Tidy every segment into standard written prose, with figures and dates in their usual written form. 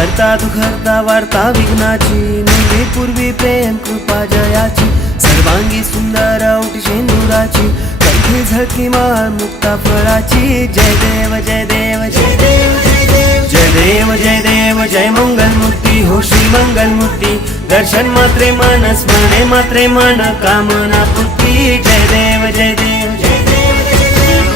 करता दुखरता वार्ता विघ्नाची, नेहमी पूर्वी प्रेम कृपा जयाची, सर्वांगी सुंदर औटी शेंदुराची, कंठी झळकी माळ मुक्ता फळाची. जय देव जय देव जय देव जय देव जय देव जय देव जय मंगलमूर्ती हो श्री मंगलमूर्ती. दर्शन मात्रे मन स्मरणे मात्रे मन कामना पूर्ती. जय देव जय देव जय देव जय देव.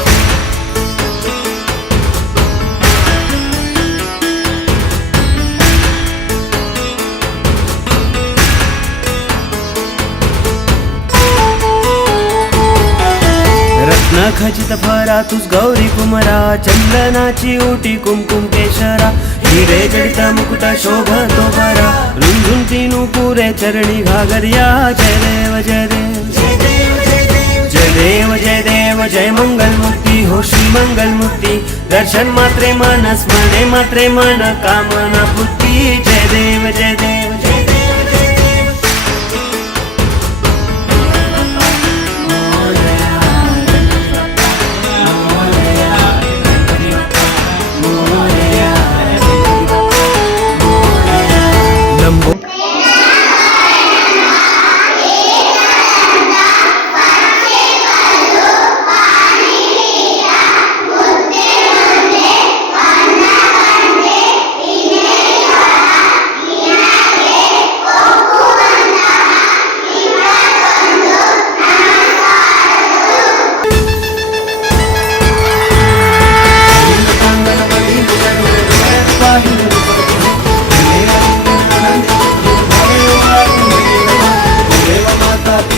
रत्न खचित फरा तुझ गौरी कुमरा, चंदनाची ओटी कुमकुम केशरा, हिरे जडित मुकुट शोभतो बरा, रुंझुन तीनु पुरे चरणी घागरिया. जय देव जय देव जय देव जय देव जय देव जय देव जय मंगलमूर्ती हो श्री मंगलमूर्ती. दर्शन मात्रे मन स्मरणे मात्रे मन कामना पूर्ती. जय देव जय देव जय देव जय देव.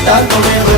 Matar,